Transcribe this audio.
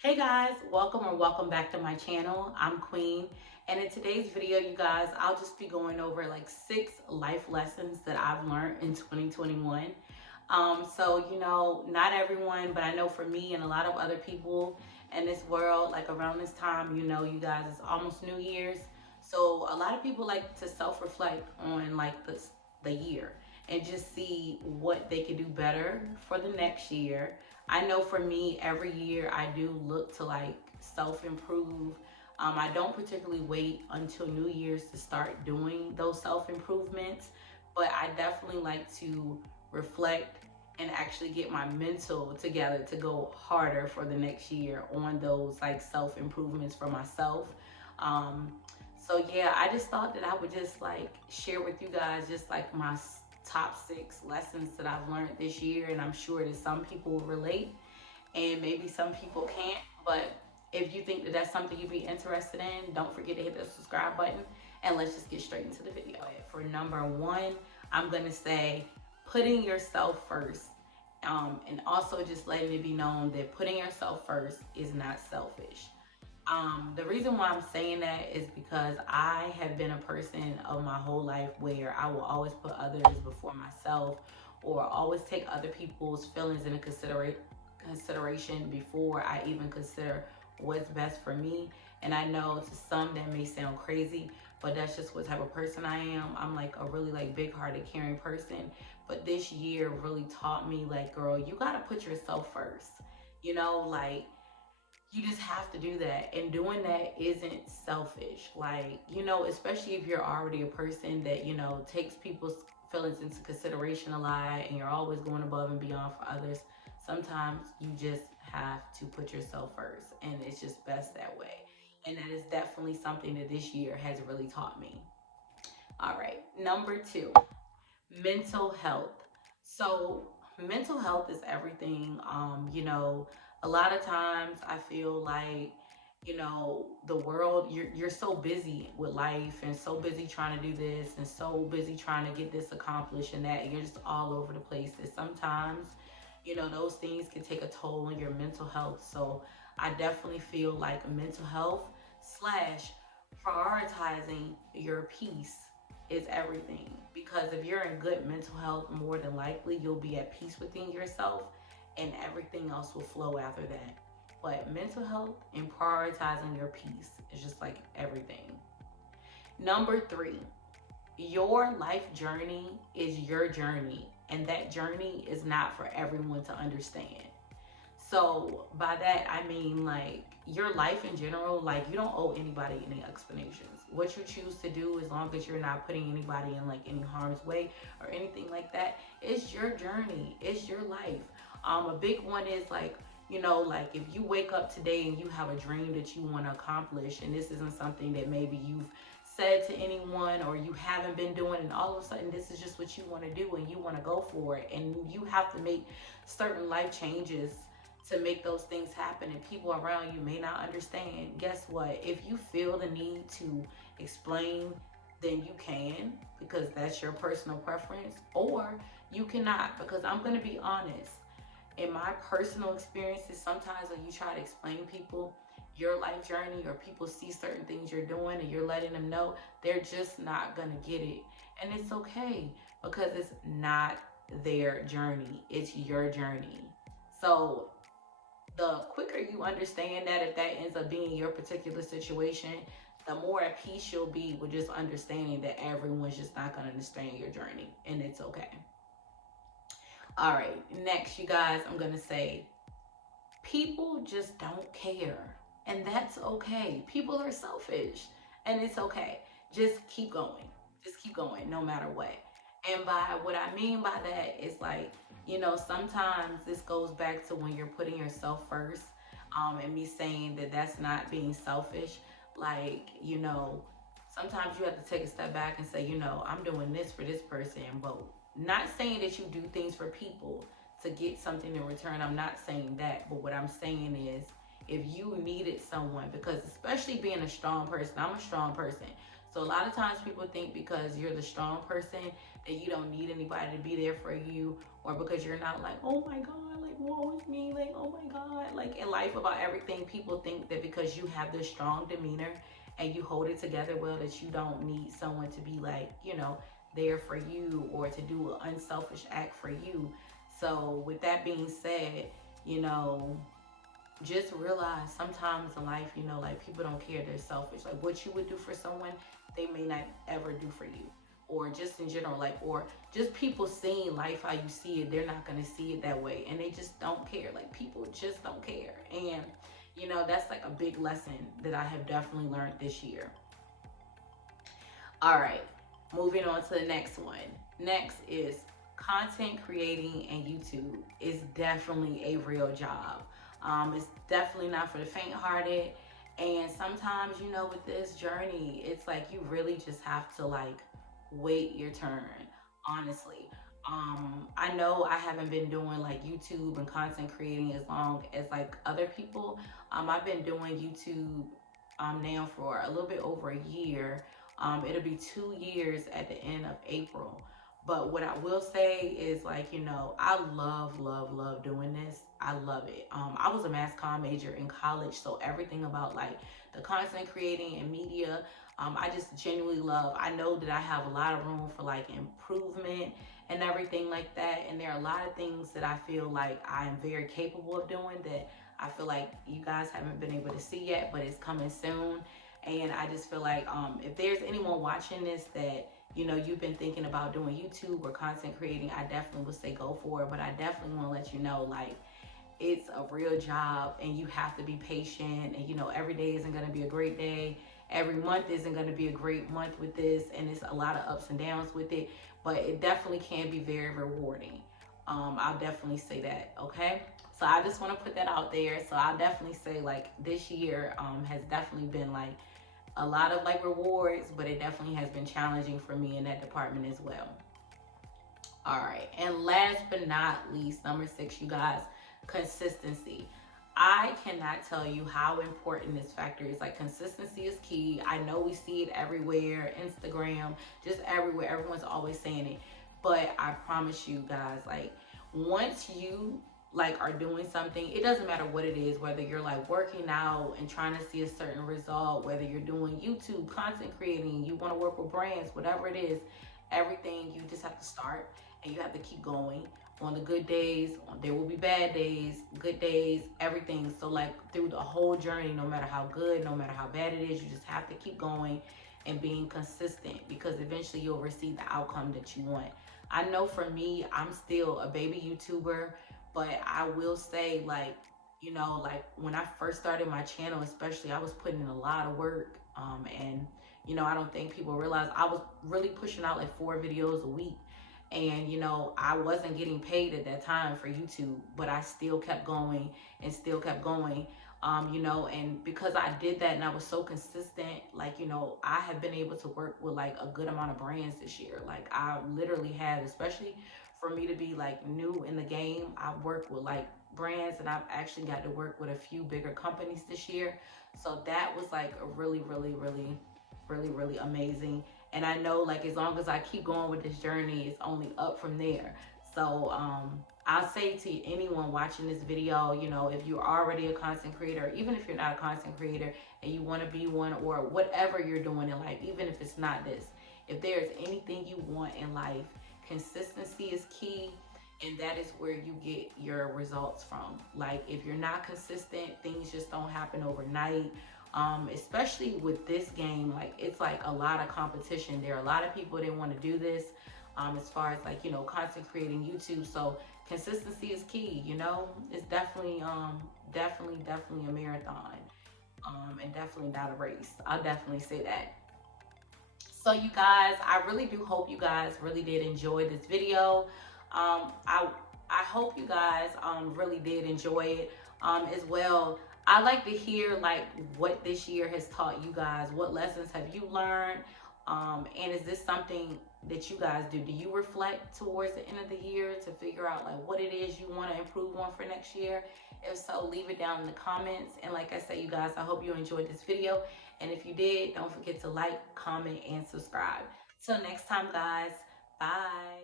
Hey guys, welcome or welcome back to my channel. I'm Queen, and in today's video, you guys, I'll just be going over like 6 life lessons that I've learned in 2021. Not everyone, but I know for me and a lot of other people in this world, like around this time, you guys, it's almost New Year's. So a lot of people like to self-reflect on like the year and just see what they could do better for the next year. I know for me, every year I do look to like self-improve. I don't particularly wait until New Year's to start doing those self-improvements, but I definitely like to reflect and actually get my mental together to go harder for the next year on those like self-improvements for myself. Um, so yeah, I just thought that I would just like share with you guys just like my top 6 lessons that I've learned this year, and I'm sure that some people will relate and maybe some people can't. But if you think that that's something you'd be interested in, don't forget to hit the subscribe button, and let's just get straight into the video. For number 1, I'm gonna say putting yourself first, and also just letting it be known that putting yourself first is not selfish. The reason why I'm saying that is because I have been a person of my whole life where I will always put others before myself, or always take other people's feelings into consideration before I even consider what's best for me. And I know to some that may sound crazy, but that's just what type of person I am. I'm like a really like big-hearted, caring person. But this year really taught me like, girl, you gotta put yourself first. Like you just have to do that, and doing that isn't selfish. Like, especially if you're already a person that takes people's feelings into consideration a lot, and you're always going above and beyond for others. Sometimes you just have to put yourself first, and it's just best that way. And that is definitely something that this year has really taught me. All right, number 2, mental health. So mental health is everything. A lot of times I feel like, the world, you're so busy with life and so busy trying to do this and so busy trying to get this accomplished and that, and you're just all over the place. That sometimes, those things can take a toll on your mental health. So I definitely feel like mental health slash prioritizing your peace is everything. Because if you're in good mental health, more than likely you'll be at peace within yourself, and everything else will flow after that. But mental health and prioritizing your peace is just like everything. Number 3, your life journey is your journey, and that journey is not for everyone to understand. So by that, I mean like your life in general, like you don't owe anybody any explanations. What you choose to do, as long as you're not putting anybody in like any harm's way or anything like that, it's your journey, it's your life. A big one is like, like if you wake up today and you have a dream that you want to accomplish, and this isn't something that maybe you've said to anyone or you haven't been doing, and all of a sudden this is just what you want to do and you want to go for it, and you have to make certain life changes to make those things happen, and people around you may not understand. Guess what? If you feel the need to explain, then you can, because that's your personal preference, or you cannot, because I'm going to be honest. In my personal experiences, sometimes when you try to explain people your life journey, or people see certain things you're doing and you're letting them know, they're just not going to get it. And it's okay, because it's not their journey, it's your journey. So the quicker you understand that, if that ends up being your particular situation, the more at peace you'll be with just understanding that everyone's just not going to understand your journey, and it's okay. All right, next, you guys, I'm going to say people just don't care, and that's okay. People are selfish, and it's okay. Just keep going. Just keep going no matter what. And by what I mean by that is like, sometimes this goes back to when you're putting yourself first, and me saying that that's not being selfish. Like, sometimes you have to take a step back and say, I'm doing this for this person, but not saying that you do things for people to get something in return. I'm not saying that, but what I'm saying is, if you needed someone, because especially being a strong person, I'm a strong person. So a lot of times people think because you're the strong person that you don't need anybody to be there for you, or because you're not like, oh my God, like woe is me, like oh my God. Like in life about everything, people think that because you have this strong demeanor and you hold it together well, that you don't need someone to be like, there for you or to do an unselfish act for you. So with that being said, just realize sometimes in life, like people don't care, they're selfish. Like what you would do for someone, they may not ever do for you. Or just in general, like, or just people seeing life how you see it, they're not gonna see it that way. And they just don't care. Like people just don't care. And that's like a big lesson that I have definitely learned this year. All right, moving on to the next one. Next is content creating and YouTube is definitely a real job. It's definitely not for the faint-hearted. And sometimes, with this journey, it's like you really just have to like wait your turn, honestly. I know I haven't been doing like YouTube and content creating as long as like other people. I've been doing YouTube now for a little bit over a year. It'll be 2 years at the end of April. But what I will say is like, I love doing this. I love it. I was a mass comm major in college, so everything about like the content creating and media, I just genuinely love. I know that I have a lot of room for like improvement and everything like that. And there are a lot of things that I feel like I'm very capable of doing that I feel like you guys haven't been able to see yet, but it's coming soon. And I just feel like if there's anyone watching this that you've been thinking about doing YouTube or content creating, I definitely would say go for it. But I definitely want to let you know, like, it's a real job and you have to be patient. And every day isn't going to be a great day. Every month isn't going to be a great month with this, and it's a lot of ups and downs with it. But it definitely can be very rewarding. I'll definitely say that. Okay. So I just want to put that out there. So I'll definitely say like this year has definitely been like a lot of like rewards, but it definitely has been challenging for me in that department as well. All right, and last but not least, number 6, you guys, consistency. I cannot tell you how important this factor is. Like consistency is key. I know we see it everywhere, Instagram, just everywhere. Everyone's always saying it, but I promise you guys, like once you like are doing something, it doesn't matter what it is, whether you're like working out and trying to see a certain result, whether you're doing YouTube content creating, you want to work with brands, whatever it is, everything, you just have to start and you have to keep going. On the good days, there will be bad days, good days, everything. So like through the whole journey, no matter how good, no matter how bad it is, you just have to keep going and being consistent, because eventually you'll receive the outcome that you want. I know for me, I'm still a baby YouTuber, but I will say like, like when I first started my channel, especially, I was putting in a lot of work. And, I don't think people realize I was really pushing out like 4 videos a week. And, I wasn't getting paid at that time for YouTube, but I still kept going and still kept going. And because I did that and I was so consistent, like, I have been able to work with like a good amount of brands this year. Like I literally have, especially for me to be like new in the game, I've worked with like brands, and I've actually got to work with a few bigger companies this year. So that was like a really amazing. And I know like as long as I keep going with this journey, it's only up from there. So I'll say to anyone watching this video, if you're already a content creator, even if you're not a content creator and you want to be one, or whatever you're doing in life, even if it's not this, if there's anything you want in life, consistency is key. And that is where you get your results from. Like if you're not consistent, things just don't happen overnight. Especially with this game, like it's like a lot of competition. There are a lot of people that want to do this, as far as like, content creating YouTube. So consistency is key, it's definitely a marathon, and definitely not a race. I'll definitely say that. So you guys, I really do hope you guys really did enjoy this video. I hope you guys really did enjoy it as well. I like to hear like what this year has taught you guys. What lessons have you learned? And is this something that you guys do? Do you reflect towards the end of the year to figure out like what it is you want to improve on for next year? If so, leave it down in the comments. And like I say, you guys, I hope you enjoyed this video. And if you did, don't forget to like, comment, and subscribe. Till next time, guys. Bye.